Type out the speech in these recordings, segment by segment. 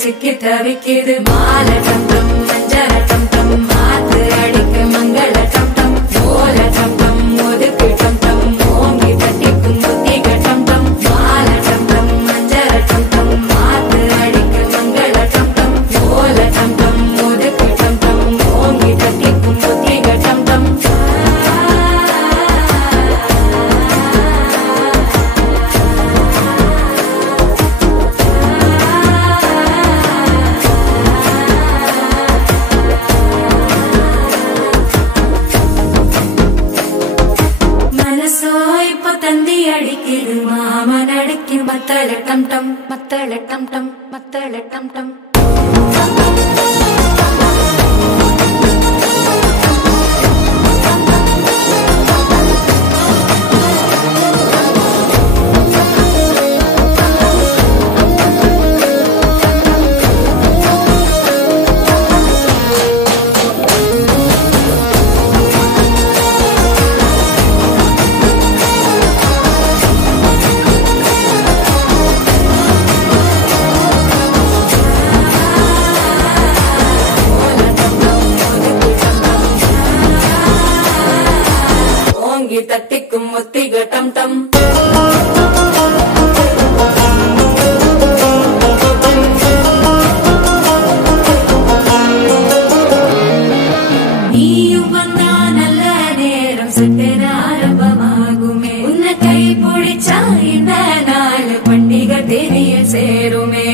சிக்கி தவிக்குது மால டம் டம் மஞ்சள டம் டம் மாத்து அடிக்க மங்கள டம் டம் ஓல டம் டம் ஒதுக்கு டம் டம் ஓங்கி தட்டிக்கும் புத்திக டம் டம் மால டம் டம் மஞ்சள டம் டம் மாத்து அடிக்க மங்கள டம் டம் ஓல டம் டம் ஒதுக்கு டம் டம் ஓங்கி தட்டிக்கும் புத்திக டம் டம் அடிக்குது மாமன் அடிக்கு மத்தள டம் டம் மத்தள டம் டம் மத்தள டம் டம் தட்டிக்கும் முத்திக டம் டம் நீயும் வந்தா நல்ல நேரம் சட்டென ஆரம்பமாகுமே உன்னை கை பிடிச்சா இந்த நாள் பண்டிகை தெரிய சேருமே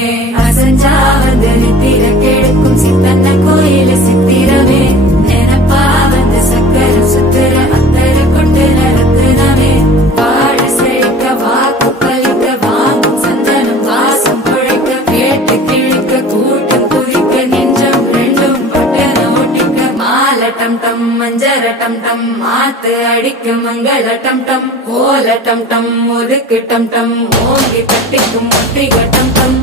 அசஞ்சா வந்து நித்திர கெடுக்கும் சித்தன்ன கோயில சித்திரமே நினப்பா வந்து சக்கர சுத்திர அத்தர கொண்டு நடத்துனவே பாட செழிக்க வாக்கு பலிக்க வாங்கும் சந்தனம் வாசம் பொழைக்க கேட்டு கிழிக்க கூட்டம் குதிக்க நெஞ்சம் ரெண்டும் பட்டன ஒட்டிக்க மால டம் டம் மஞ்சர டம் டம் மாத்து அடிக்க மங்கள டம் டம் ஓல டம் டம் ஒதுக்கு டம் டம் ஓங்கி தட்டிக்கும் ஒத்திக டம் டம்